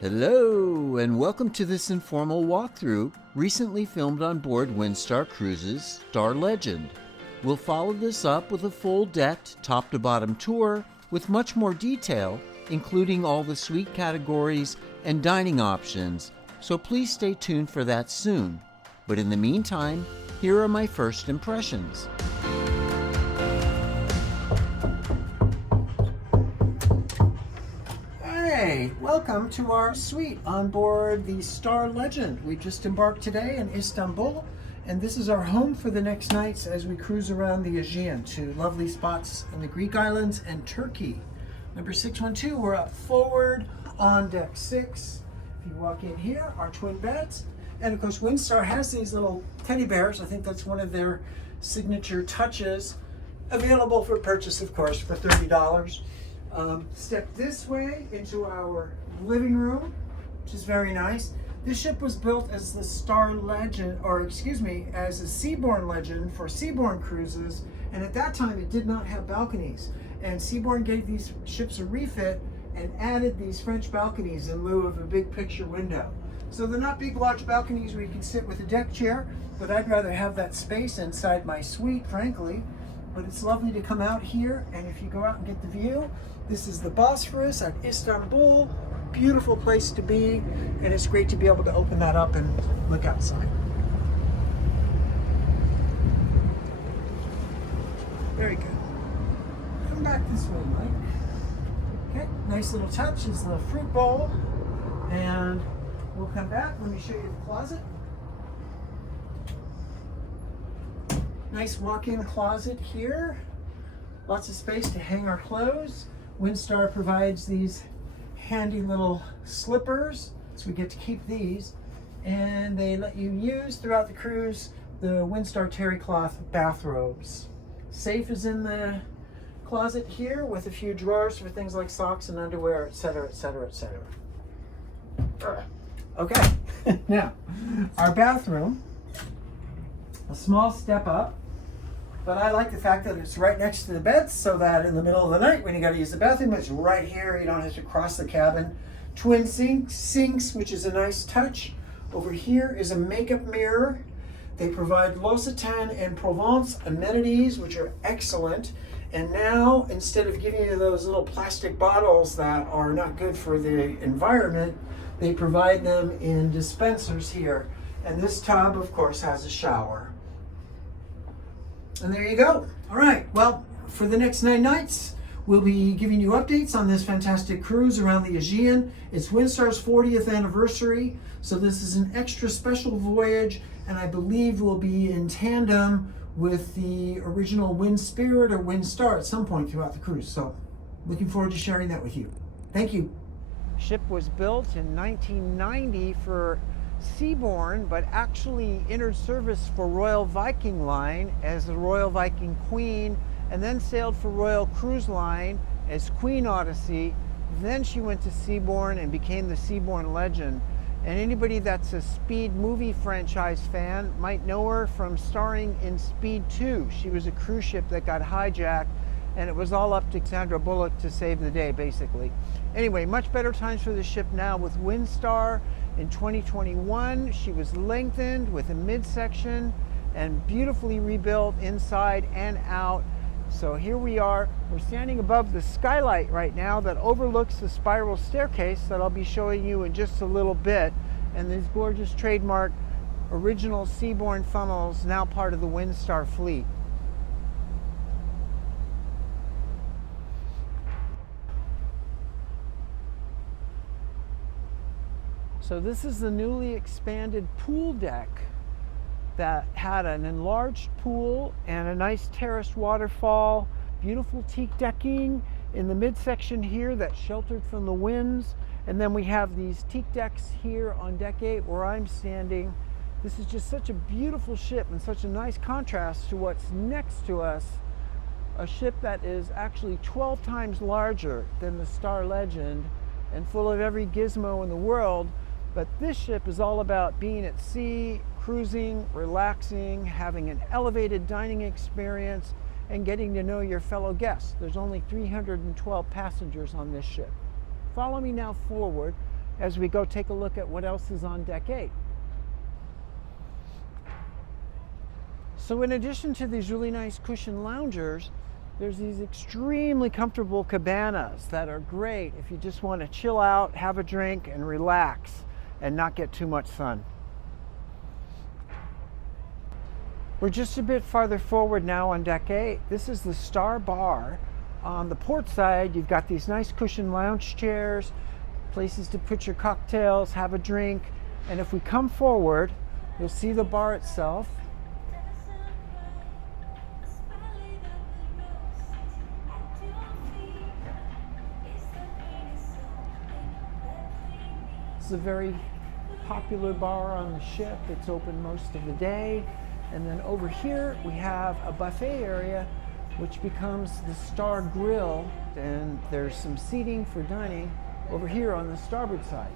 Hello, and welcome to this informal walkthrough recently filmed on board Windstar Cruises' Star Legend. We'll follow this up with a full decked top-to-bottom tour with much more detail, including all the suite categories and dining options, so please stay tuned for that soon. But in the meantime, here are my first impressions. Hey, welcome to our suite on board the Star Legend. We just embarked today in Istanbul, and this is our home for the next nights as we cruise around the Aegean to lovely spots in the Greek islands and Turkey. Number 612, we're up forward on deck 6. If you walk in here, our twin beds. And of course, Windstar has these little teddy bears. I think that's one of their signature touches. Available for purchase, of course, for $30. Step this way into our living room, which is very nice. This ship was built as the Star Legend, or excuse me, as a Seabourn Legend for Seabourn cruises, and at that time it did not have balconies. And Seabourn gave these ships a refit and added these French balconies in lieu of a big picture window. So they're not big, large balconies where you can sit with a deck chair, but I'd rather have that space inside my suite, frankly. But it's lovely to come out here, and if you go out and get the view, this is the Bosphorus at Istanbul. Beautiful place to be, and it's great to be able to open that up and look outside. Very good. Come back this way, Mike. Okay, nice little touch is the fruit bowl, and we'll come back. Let me show you the closet. Nice walk-in closet here. Lots of space to hang our clothes. Windstar provides these handy little slippers, so we get to keep these. And they let you use throughout the cruise the Windstar terry cloth bathrobes. Safe is in the closet here with a few drawers for things like socks and underwear, etc., etc., etc. Okay, now our bathroom, a small step up. But I like the fact that it's right next to the beds, so that in the middle of the night when you got to use the bathroom, it's right here. You don't have to cross the cabin. Twin sinks, which is a nice touch. Over here is a makeup mirror. They provide L'Occitane and Provence amenities, which are excellent. And now, instead of giving you those little plastic bottles that are not good for the environment, they provide them in dispensers here. And this tub, of course, has a shower. And there you go. All right, well, for the next 9 nights, we'll be giving you updates on this fantastic cruise around the Aegean. It's Windstar's 40th anniversary, so this is an extra special voyage, and I believe will be in tandem with the original Wind Spirit or Windstar at some point throughout the cruise. So looking forward to sharing that with you. Thank you. Ship was built in 1990 for Seabourn, but actually entered service for Royal Viking Line as the Royal Viking Queen, and then sailed for Royal Cruise Line as Queen Odyssey. Then she went to Seabourn and became the Seabourn Legend. And anybody that's a Speed movie franchise fan might know her from starring in Speed 2. She was a cruise ship that got hijacked, and it was all up to Sandra Bullock to save the day, basically. Anyway, much better times for the ship now with Windstar. In 2021, she was lengthened with a midsection and beautifully rebuilt inside and out. So here we are. We're standing above the skylight right now that overlooks the spiral staircase that I'll be showing you in just a little bit. And these gorgeous trademark original Seabourn funnels, now part of the Windstar fleet. So this is the newly expanded pool deck that had an enlarged pool and a nice terraced waterfall, beautiful teak decking in the midsection here that's sheltered from the winds. And then we have these teak decks here on deck 8 where I'm standing. This is just such a beautiful ship and such a nice contrast to what's next to us, a ship that is actually 12 times larger than the Star Legend and full of every gizmo in the world. But this ship is all about being at sea, cruising, relaxing, having an elevated dining experience, and getting to know your fellow guests. There's only 312 passengers on this ship. Follow me now forward, as we go take a look at what else is on deck 8. So in addition to these really nice cushioned loungers, there's these extremely comfortable cabanas that are great if you just want to chill out, have a drink, and relax and not get too much sun. We're just a bit farther forward now on deck 8. This is the Star Bar. On the port side, you've got these nice cushioned lounge chairs, places to put your cocktails, have a drink. And if we come forward, you'll see the bar itself. It's a very popular bar on the ship. It's open most of the day. And then over here we have a buffet area which becomes the Star Grill, and there's some seating for dining over here on the starboard side.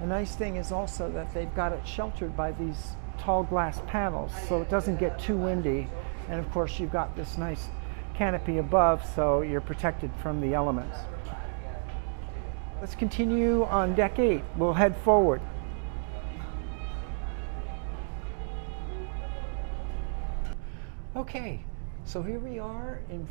The nice thing is also that they've got it sheltered by these tall glass panels so it doesn't get too windy, and of course you've got this nice canopy above so you're protected from the elements. Let's continue on deck 8. We'll head forward. Okay, so here we are in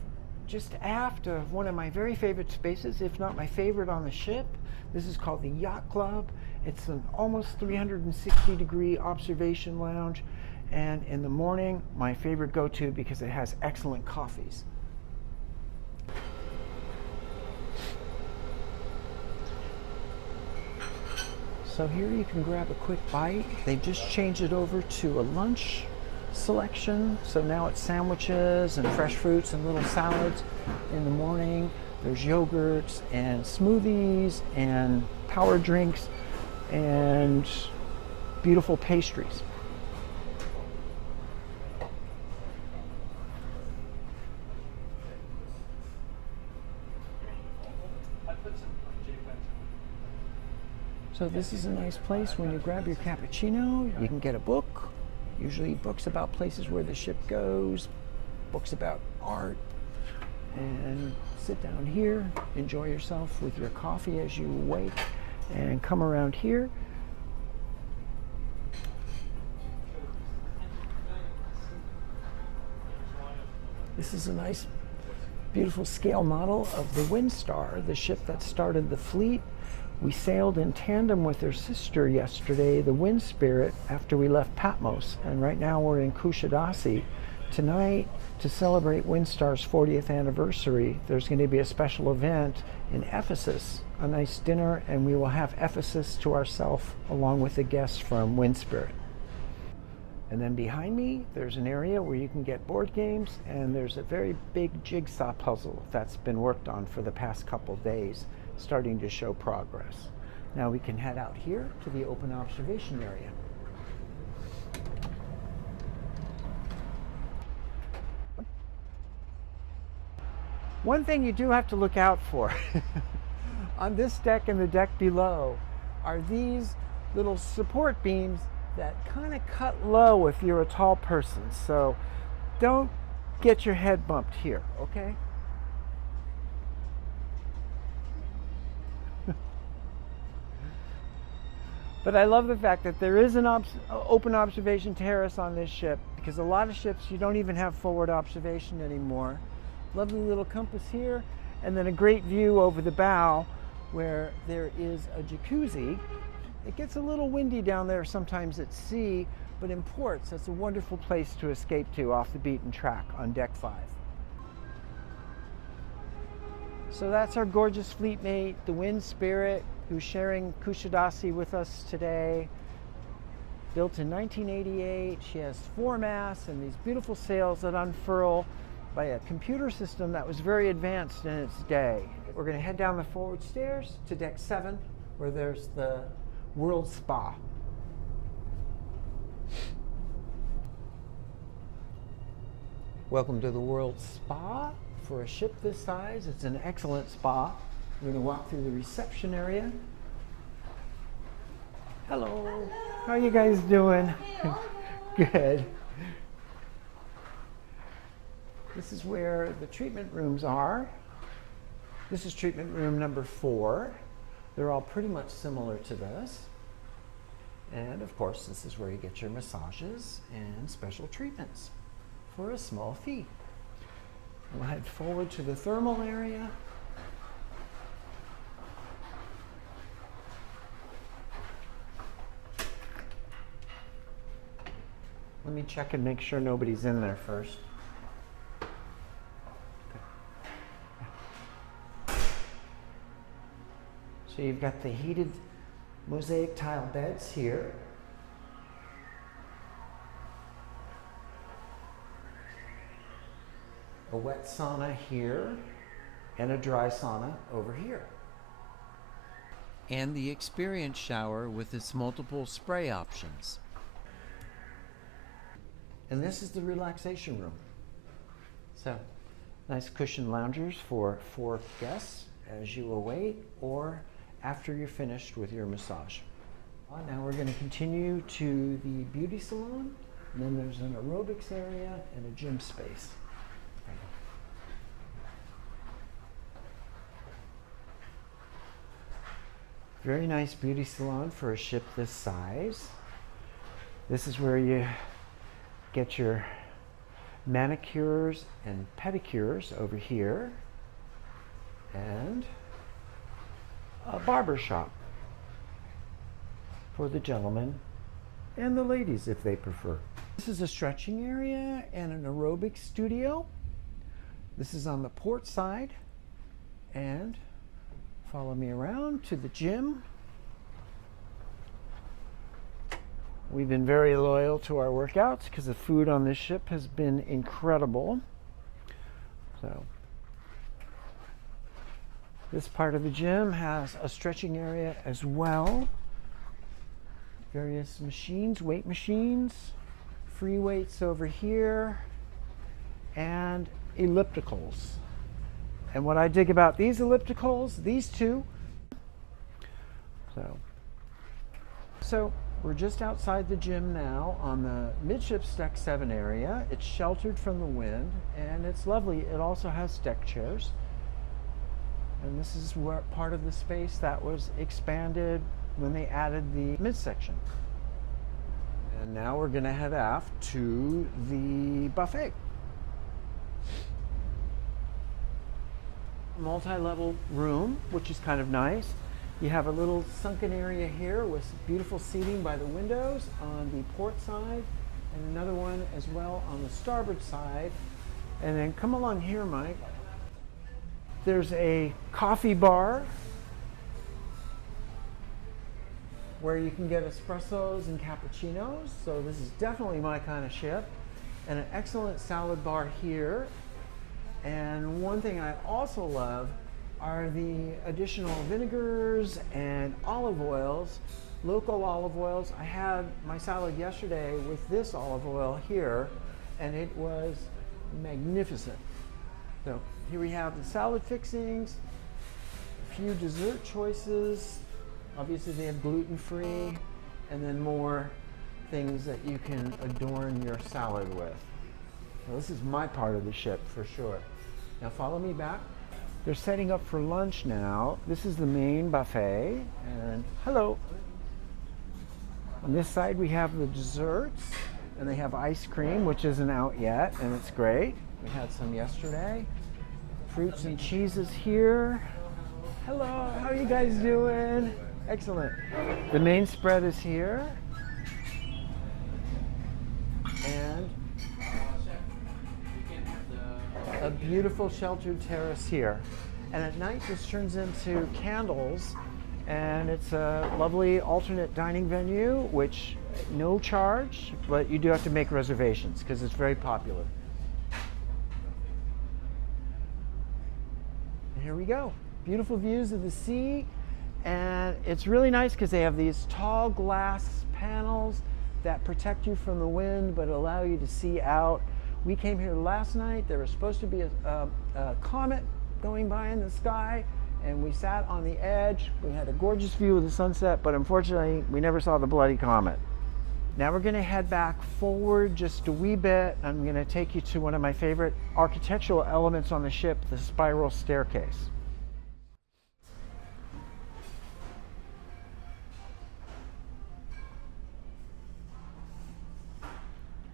just aft of one of my very favorite spaces, if not my favorite on the ship. This is called the Yacht Club. It's an almost 360-degree observation lounge, and in the morning, my favorite go-to because it has excellent coffees. So here you can grab a quick bite. They've just changed it over to a lunch selection. So now it's sandwiches and fresh fruits and little salads. In the morning, there's yogurts and smoothies and power drinks and beautiful pastries. So this is a nice place when you grab your cappuccino. You can get a book, usually books about places where the ship goes, books about art, and sit down here, enjoy yourself with your coffee as you wake, and come around here. This is a nice, beautiful scale model of the Windstar, the ship that started the fleet. We sailed in tandem with their sister yesterday, the Wind Spirit, after we left Patmos, and right now we're in Kusadasi. Tonight, to celebrate Windstar's 40th anniversary, there's going to be a special event in Ephesus, a nice dinner, and we will have Ephesus to ourselves along with the guests from Wind Spirit. And then behind me, there's an area where you can get board games, and there's a very big jigsaw puzzle that's been worked on for the past couple days, starting to show progress. Now we can head out here to the open observation area. One thing you do have to look out for on this deck and the deck below are these little support beams that kind of cut low if you're a tall person. So don't get your head bumped here, okay? But I love the fact that there is an open observation terrace on this ship, because a lot of ships you don't even have forward observation anymore. Lovely little compass here, and then a great view over the bow where there is a jacuzzi. It gets a little windy down there sometimes at sea, but in ports, that's a wonderful place to escape to off the beaten track on deck 5. So that's our gorgeous fleet mate, the Wind Spirit, who's sharing Kusadasi with us today. Built in 1988, she has 4 masts and these beautiful sails that unfurl by a computer system that was very advanced in its day. We're going to head down the forward stairs to deck 7, where there's the World Spa. Welcome to the World Spa. For a ship this size, it's an excellent spa. We're going to walk through the reception area. Hello. How are you guys doing? Good. This is where the treatment rooms are. This is treatment room number 4. They're all pretty much similar to this. And of course, this is where you get your massages and special treatments for a small fee. We'll head forward to the thermal area. Let me check and make sure nobody's in there first. So you've got the heated mosaic tile beds here. A wet sauna here and a dry sauna over here. And the experience shower with its multiple spray options. And this is the relaxation room. So, nice cushioned loungers for 4 guests as you await or after you're finished with your massage. Now we're going to continue to the beauty salon, and then there's an aerobics area and a gym space. Very nice beauty salon for a ship this size. This is where you get your manicures and pedicures over here, and a barber shop for the gentlemen and the ladies if they prefer. This is a stretching area and an aerobic studio. This is on the port side, and follow me around to the gym. We've been very loyal to our workouts because the food on this ship has been incredible. So this part of the gym has a stretching area as well. Various machines, weight machines, free weights over here, and ellipticals. And what I dig about these ellipticals, these two. So we're just outside the gym now on the midships deck 7 area. It's sheltered from the wind and it's lovely. It also has deck chairs. And this is where part of the space that was expanded when they added the midsection. And now we're going to head aft to the buffet. Multi-level room, which is kind of nice. You have a little sunken area here with beautiful seating by the windows on the port side, and another one as well on the starboard side. And then come along here, Mike. There's a coffee bar where you can get espressos and cappuccinos. So this is definitely my kind of ship. And an excellent salad bar here. And one thing I also love are the additional vinegars and olive oils, local olive oils. I had my salad yesterday with this olive oil here, and it was magnificent. So here we have the salad fixings, a few dessert choices. Obviously they have gluten-free, and then more things that you can adorn your salad with. Now, this is my part of the ship for sure. Now follow me back. They're setting up for lunch now. This is the main buffet, and hello. On this side we have the desserts, and they have ice cream, which isn't out yet, and it's great. We had some yesterday. Fruits and cheeses here. Hello, how are you guys doing? Excellent. The main spread is here. And a beautiful sheltered terrace here. And at night this turns into candles, and it's a lovely alternate dining venue, which no charge, but you do have to make reservations because it's very popular. And here we go. Beautiful views of the sea, and it's really nice because they have these tall glass panels that protect you from the wind but allow you to see out. We came here last night. There was supposed to be a comet going by in the sky, and we sat on the edge. We had a gorgeous view of the sunset, but unfortunately we never saw the bloody comet. Now we're going to head back forward just a wee bit. I'm going to take you to one of my favorite architectural elements on the ship, the spiral staircase.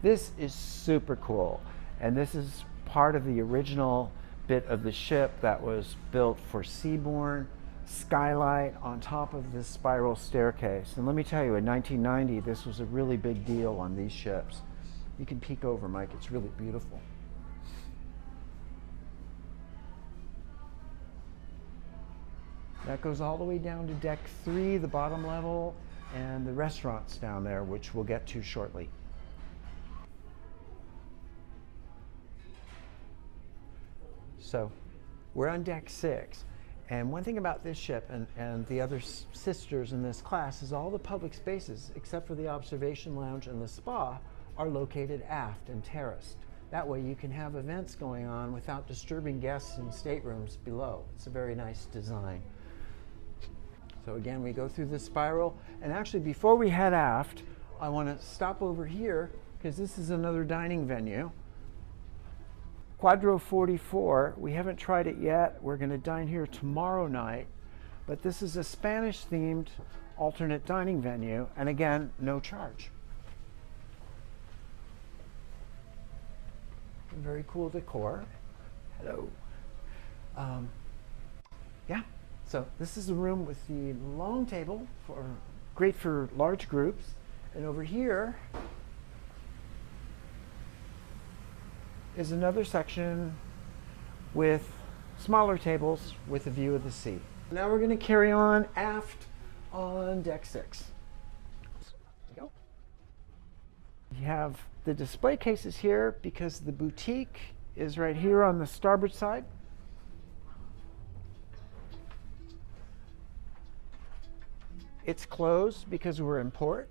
This is super cool, and this is part of the original bit of the ship that was built for Seabourn. Skylight on top of this spiral staircase. And let me tell you, in 1990, this was a really big deal on these ships. You can peek over, Mike. It's really beautiful. That goes all the way down to deck 3, the bottom level, and the restaurants down there, which we'll get to shortly. So we're on deck 6. And one thing about this ship and the other sisters in this class is all the public spaces, except for the observation lounge and the spa, are located aft and terraced. That way you can have events going on without disturbing guests in staterooms below. It's a very nice design. So again, we go through this spiral. And actually, before we head aft, I want to stop over here because this is another dining venue. Quadro 44, we haven't tried it yet. We're going to dine here tomorrow night, but this is a Spanish-themed alternate dining venue, and again, no charge. Very cool decor. Hello. Yeah, so this is a room with the long table, great for large groups, and over here is another section with smaller tables with a view of the sea. Now we're going to carry on aft on deck 6. There we go. You have the display cases here because the boutique is right here on the starboard side. It's closed because we're in port.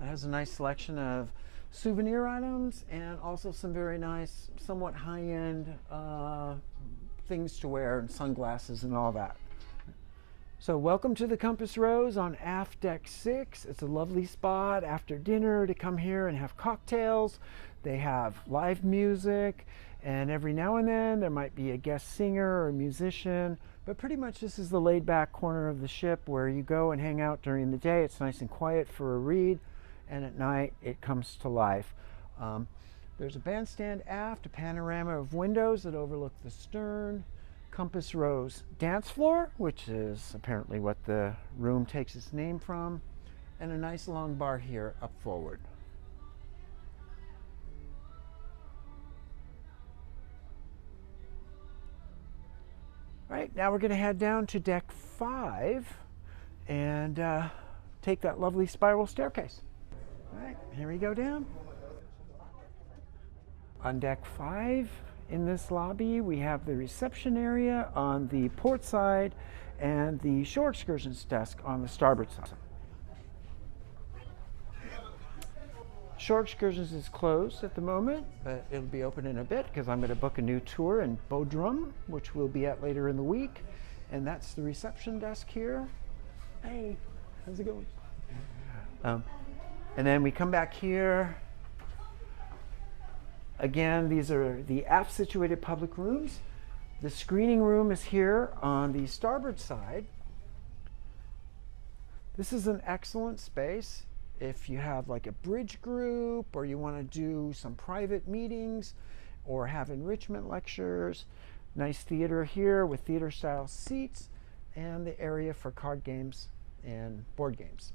It has a nice selection of souvenir items and also some very nice, somewhat high-end things to wear and sunglasses and all that. So welcome to the Compass Rose on aft deck 6. It's a lovely spot after dinner to come here and have cocktails. They have live music, and every now and then there might be a guest singer or musician, but pretty much this is the laid-back corner of the ship where you go and hang out during the day. It's nice and quiet for a read, and at night it comes to life. There's a bandstand aft, a panorama of windows that overlook the stern, Compass Rose dance floor, which is apparently what the room takes its name from, and a nice long bar here up forward. All right, now we're going to head down to deck 5 and take that lovely spiral staircase. All right, here we go down. On deck 5, in this lobby, we have the reception area on the port side and the shore excursions desk on the starboard side. Shore excursions is closed at the moment, but it'll be open in a bit because I'm going to book a new tour in Bodrum, which we'll be at later in the week. And that's the reception desk here. Hey, how's it going? And then we come back here. Again, these are the aft situated public rooms. The screening room is here on the starboard side. This is an excellent space if you have like a bridge group or you want to do some private meetings or have enrichment lectures. Nice theater here with theater style seats and the area for card games and board games.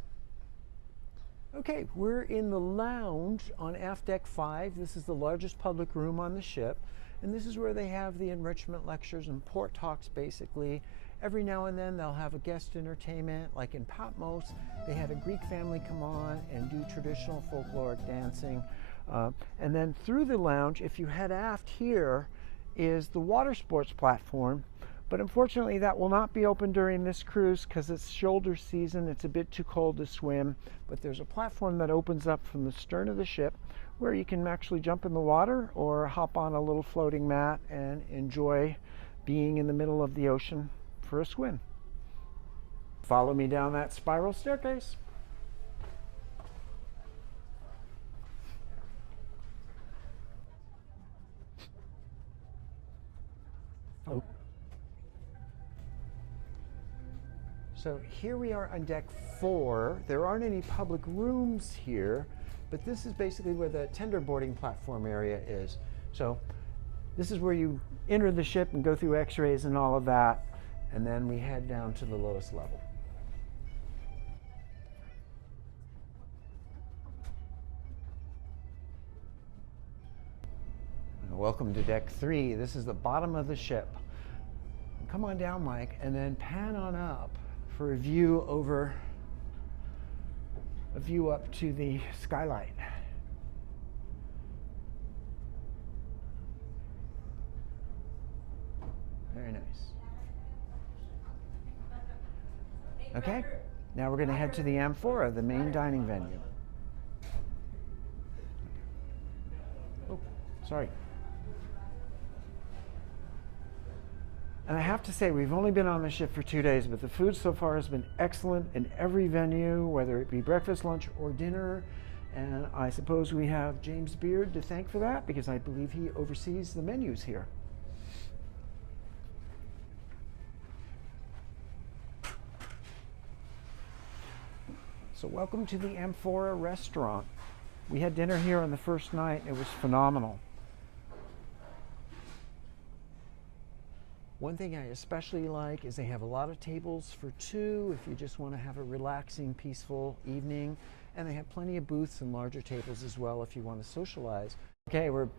Okay, we're in the lounge on aft deck 5. This is the largest public room on the ship, and this is where they have the enrichment lectures and port talks basically. Every now and then they'll have a guest entertainment, like in Patmos, they had a Greek family come on and do traditional folkloric dancing. And then through the lounge, if you head aft here, is the water sports platform. But unfortunately, that will not be open during this cruise because it's shoulder season. It's a bit too cold to swim. But there's a platform that opens up from the stern of the ship where you can actually jump in the water or hop on a little floating mat and enjoy being in the middle of the ocean for a swim. Follow me down that spiral staircase. So here we are on deck 4. There aren't any public rooms here, but this is basically where the tender boarding platform area is. So this is where you enter the ship and go through x-rays and all of that, and then we head down to the lowest level. Welcome to deck 3. This is the bottom of the ship. Come on down, Mike, and then pan on up for a view up to the skylight. Very nice. Okay, now we're going to head to the amphora, the main dining venue. Oh, sorry. And I have to say, we've only been on the ship for 2 days, but the food so far has been excellent in every venue, whether it be breakfast, lunch, or dinner. And I suppose we have James Beard to thank for that, because I believe he oversees the menus here. So welcome to the Amphora restaurant. We had dinner here on the first night. It was phenomenal. One thing I especially like is they have a lot of tables for 2 if you just want to have a relaxing, peaceful evening. And they have plenty of booths and larger tables as well if you want to socialize. Okay, we're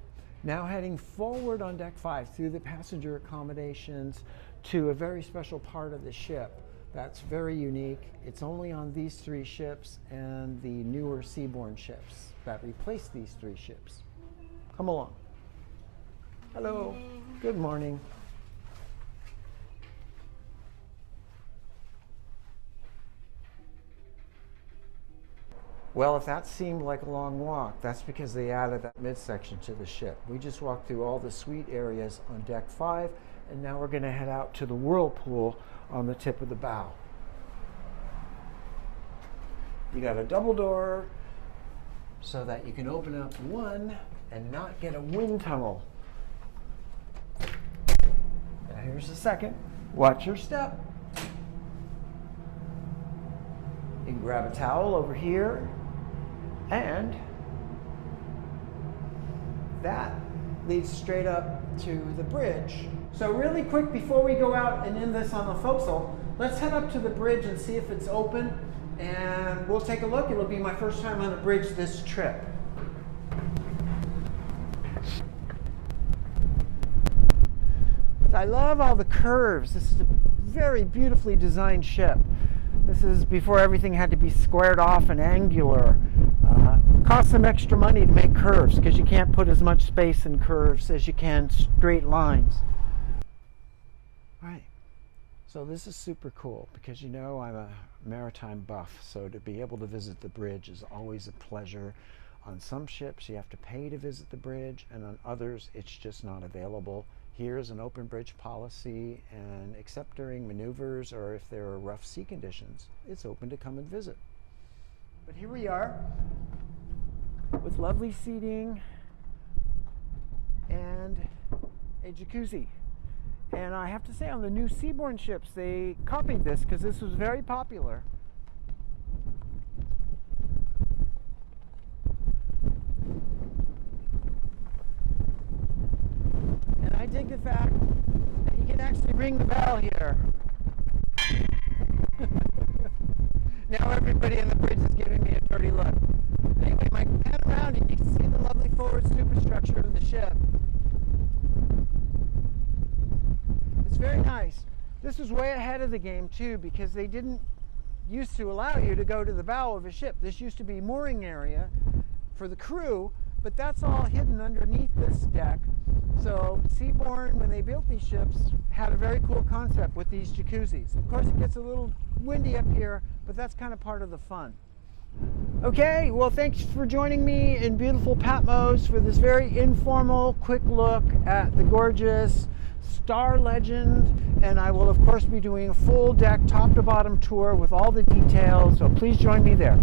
now heading forward on deck 5 through the passenger accommodations to a very special part of the ship that's very unique. It's only on these 3 ships and the newer seaborne ships that replace these 3 ships. Come along. Hello. Good morning. Well, if that seemed like a long walk, that's because they added that midsection to the ship. We just walked through all the suite areas on deck 5, and now we're going to head out to the whirlpool on the tip of the bow. You got a double door so that you can open up one and not get a wind tunnel. Now here's the second. Watch your step. You can grab a towel over here, and that leads straight up to the bridge. So really quick before we go out and end this on the forecastle, let's head up to the bridge and see if it's open, and we'll take a look. It'll be my first time on the bridge this trip. I love all the curves. This is a very beautifully designed ship. This is before everything had to be squared off and angular. Cost some extra money to make curves because you can't put as much space in curves as you can straight lines. Right. So this is super cool because you know I'm a maritime buff, so to be able to visit the bridge is always a pleasure. On some ships you have to pay to visit the bridge, and on others it's just not available. Here's an open bridge policy, and except during maneuvers or if there are rough sea conditions, it's open to come and visit. But here we are with lovely seating and a jacuzzi. And I have to say, on the new seaborne ships, they copied this because this was very popular. And I dig the fact that you can actually ring the bell here. Now everybody in the bridge is giving me a dirty look. Anyway, Mike, pan around and you can see the lovely forward superstructure of the ship. It's very nice. This was way ahead of the game too, because they didn't used to allow you to go to the bow of a ship. This used to be mooring area for the crew, but that's all hidden underneath this deck. So Seabourn, when they built these ships, had a very cool concept with these jacuzzis. Of course, it gets a little windy up here, but that's kind of part of the fun. Okay, well, thanks for joining me in beautiful Patmos for this very informal, quick look at the gorgeous Star Legend. And I will, of course, be doing a full deck, top to bottom tour with all the details, so please join me there.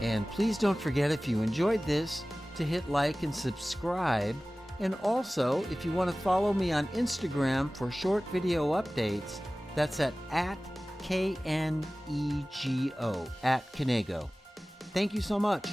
And please don't forget, if you enjoyed this, to hit like and subscribe, And also, if you want to follow me on Instagram for short video updates, that's at KNEGO, at Knego. Thank you so much.